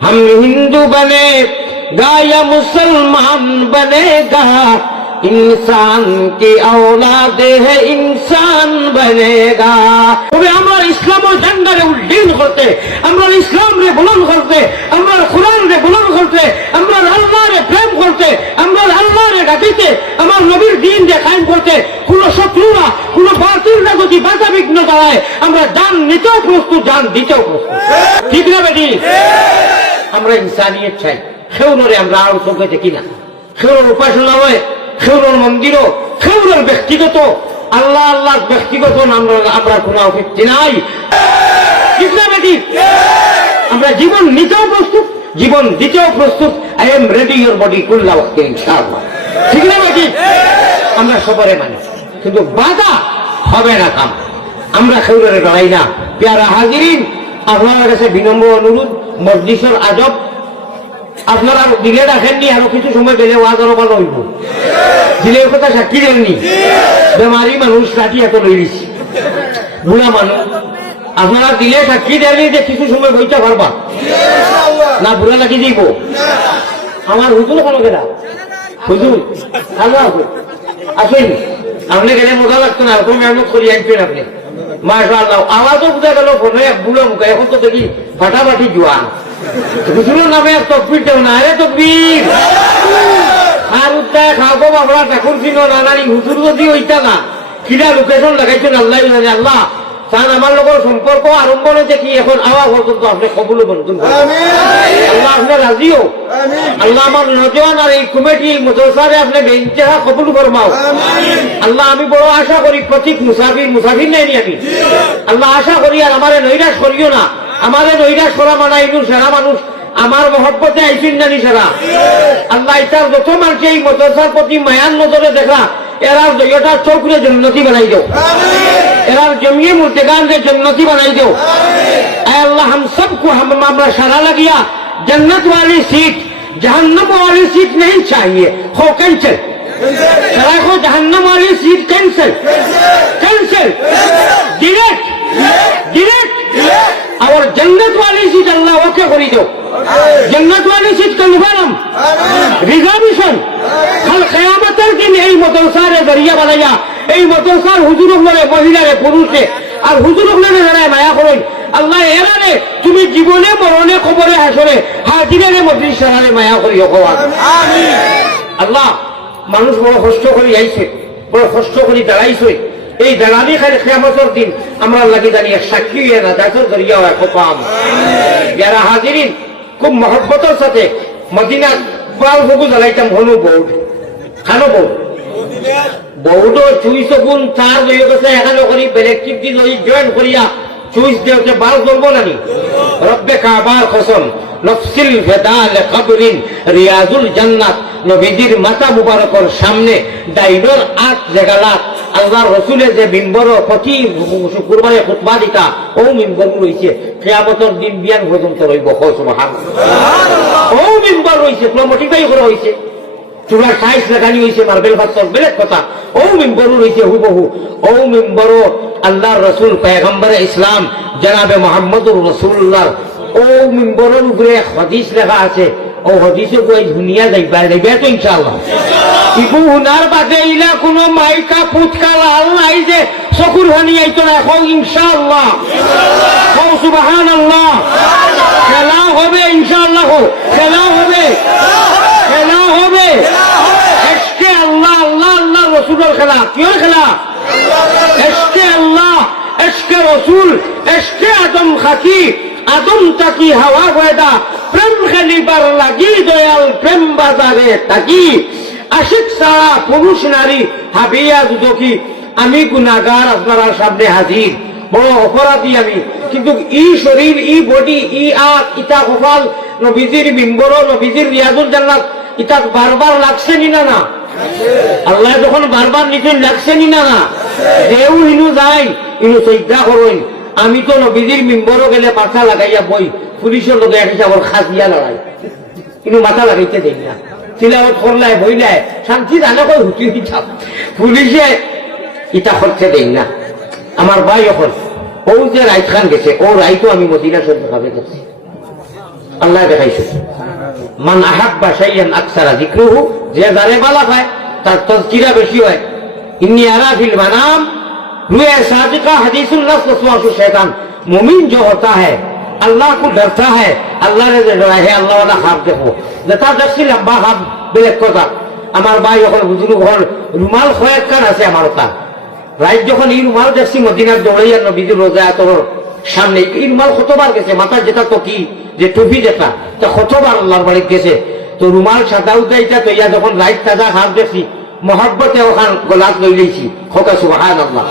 हम हिंदू बनेगा या मुसलमान बनेगा, इंसान की औलाद है इंसान बनेगा। তবে আমরা ইসলামের ঝান্ডারে উড্ডীন করতে, আমরা ইসলামকে বুলন্দ করতে, আমরা কোরআনকে বুলন্দ করতে, আমরা আল্লাহরে প্রেম করতে, আমরা আল্লাহরে ডাকিতে, আমার নবীর দ্বীনকে কায়েম করতে কোন শত্রুরা, কোন বাতিলরা যদি বাধা বিঘ্ন দাঁড়ায়, আমরা জান নিতেও প্রস্তুত, জান দিতেও প্রস্তুত। ঠিক না বেটি? আমরা ইনসানিয়ত চাই। খেউনরে আমরা আরো চোখে দেখি না। খেউনের উপাসনা হয়, খেউনের মন্দিরও, খেউনের ব্যক্তিগত আল্লাহ আল্লাহ ব্যক্তিগত আমরা কোন অভিজ্ঞতা নাই। ঠিক না বেটি? আমরা জীবন নিতেও প্রস্তুত, জীবন দিতেও প্রস্তুত। I am ready your body কুল্লা ওয়াক্তে ইনশাআল্লাহ। ঠিক না বেটি? আমরা সবারে মানি, কিন্তু বাধা হবে না কাম। আমরা খেউরে লড়াই না। পেয়ারা হাজিরিন, আপনার কাছে বিনম্র অনুরোধ, মজলিসের আদব আপনারা দিলে রাখেননি, আরো কিছু সময় পেলে ওয়াজ আরো ভালো হইব। দিলের কথা সাক্ষী দেননি, বেমারি মানুষ লাঠি এত লইলিস, বুড়া মানুষ আপনারা দিলে সাক্ষী দেননি যে কিছু সময় বইতে পারবা না, বুড়া লাঠি দিব। আমার হুজুর কোনো কেনা হুজুর আল্লাহ আসেন, আপনি গেলে মজা লাগতো না, এত মেহনত করি আসবেন আপনি। মাশাআল্লাহ, আওয়াজও বুঝা গেল ফোনে বুড়ো মুখে। এখন তো দেখি ফাটাফাটি জোয়ান। হুজুরের নামে তকবির দেও না, আরে তকবির আর উত্তায় খাওয়াবো বাবরা দেখুন চিন নানারি। হুজুর যদি ওইটা না কিনা লোকেশন লাগাইছেন আল্লাহ জানে। আল্লাহ চান আমার লোকের সম্পর্ক আরম্ভ হয়েছে কি এখন আওয়া পর্যন্ত আপনি কবুল বন্ধন আল্লাহ, আপনার রাজিও আল্লাহ। আমার নজওয়ান আর এই কমিটি মুদরসারে আপনি বেঞ্চেরা কবুল ফরমাও আল্লাহ। আমি বড় আশা করি প্রতীক মুসাফির নেয়নি আমি আল্লাহ, আশা করি আর আমারে নৈরাশ করিও না। আমারে নৈরাশ করা মানা ইনুর সারা মানুষ আমার মহব্বতে আইসিন জানি সারা আল্লাহ। ইতার যত মানুষ এই মদরসার প্রতি মায়ান নজরে দেখা, এরার জয়টার চৌকরে জন্নতি বানাই দেও, এরার জমিয়ে মুর্তেগানকে জন্নতি बनाई दो। ऐ अल्लाह हम सबको हम सारा लगिया जन्नत वाली सीट, जहन्नम वाली सीट नहीं चाहिए, हो कैंसिल। सारा को जहन्नम वाली seat cancel cancel, direct direct. और जन्नत वाली सीट अल्लाह ओके करी दो। जन्नत वाली सीट कन्फर्म रिजर्वेशन कल क़यामतेर दिन এই মদরসার জরিয়া বানাইয়া এই মদরসার হুজুর হলে মহিলারে পুরুষে আর হুজুর হলে যারা মায়া করেন আল্লাহ, এরারে তুমি জীবনে মরণে কবরে হাসরে হাজিরে মজলিস সারারে মায়া করিও আমিন। আল্লাহ, মানুষ বড় কষ্ট করে আইছে, বড় কষ্ট করে দাঁড়াইছে। এই দাঁড়ানি খালি কিয়ামতের দিন আমরা লাগি দাঁড়িয়ে সাক্ষী হয়ে না দাসের জরিয়া হয় পাম। যারা হাজিরিন খুব মহব্বতের সাথে মদিনা বাল ফগু জ্বালাইতাম হনু বউড খানো বউড বউডো চুইশ গুণ চার জয় গেছে এখানে করি বেলেকটিভ দিন ওই জয়েন করিয়া চুইশ দেওতে বাল জ্বলবো নানি। রব্বে কাবার কসম নফসিল ফেদাল কবরিন রিয়াজুল জান্নাত, নবীজির মাথা মুবারকর সামনে ডাইনোর ৮ জায়গালাত আল্লাহর রসুলের যে মিম্বর প্রতি শুক্রবারে খুতবা দিতা ও মিম্বর রয়েছে কিয়ামতের দিন বিয়ান পর্যন্ত রইব। সুবহানাল্লাহ, ও মিম্বর রয়েছে, মডিফাই করা হয়েছে, চূড়ার সাইজ লাগানি হয়েছে, মার্বেল পাথর বেলেগ কথা। ও মিম্বরও রয়েছে হুবহু। ও মিম্বরও আল্লাহর রসুল পয়গম্বরে ইসলাম জনাবে মুহাম্মদুর রাসূলুল্লাহ ও মিম্বরের উপরে হাদিস লেখা আছে। ও হাদিসে কই দুনিয়া যাইবা তো ইনশাআল্লাহ। ইবু হুনার বাদে ইলা কোনো মাইকা ফুটকা লাল নাই যে চকুর হানি আইতো না এখন ইনশাআল্লাহ। ও সুবহানাল্লাহ, খেলা হবে ইনশাআল্লাহ, খেলা হবে, খেলা হবে। এসকে আল্লাহ আল্লাহ আল্লাহ রসুলের খেলা। কিয় খেলা? এসকে আল্লাহ, এসকে রসুল, এসকে আদম খাকি, আদম তাকি হাওয়া গয়দা, প্রেম খেলিবার লাগি দয়াল প্রেম বাজারে তাকি। আশিক সারা পুরুষ নারী হাবিয়া দুদকি, আমি গুনাহগার আপনারা সামনে হাজির, বড় অপরাধী আমি। কিন্তু ই শরীর, ই বডি, ই আখ, ইটা কপাল নবীজির মিম্বর, নবীজির রিয়াজুল জান্নাত ইটা বারবার লাগছে নি না? আল্লাহ যখন বারবার নিতেন লাগছে নি না? দেউ ইনু যাই ইনু সৈদা করইন। আমি তো নবীজির মিম্বরও গেলে মাথা লাগাইয়া বই, পুলিশের লোক এক হিসাবর খাসিয়া লড়াই কিন্তু মাথা লাগাইতে দেই না। তিলাওয়াত করলাই বইলাই শান্তি জানা কই হুটি হিসাব, পুলিশে ইটা করতে দেই না। আমার ভাই এখন ও যে রাইত খান গেছে, ও রাইতও আমি মদিনা শরীফ ভাবে গেছি। আল্লাহ দেখাইছে মান আহাব্বা শাইয়ান আকসারা যিকরুহু, যে যারে ভালো পায় তার তাযকিরা বেশি হয়। ইন্নী আরা ফিল মানাম रुए सादिका हदीसुल नफ्स वसवासु शैतान। मोमिन जो होता है अल्लाह को डरता है, अल्लाह ने डरा है, अल्लाह वाला खाब देखो जता दर्शी लंबा खाब बेलेग কথা। আমার ভাই যখন হুজুর ঘর রুমাল খয়েক কান আছে আমার ওটা রাইট, যখন এই রুমাল দেখছি মদিনার দৌড়াইয়া নবীজির রোজা তোর সামনে এই রুমাল কতবার গেছে, মাথা যেটা তো কি যে টুপি যেটা তা কতবার আল্লাহর বাড়ি গেছে। তো রুমাল সাদা উদাইটা তো ইয়া যখন রাইট তাজা খাব দেখছি মহব্বতে ওখান গোলাপ লই লইছি। হোকা সুবহানাল্লাহ।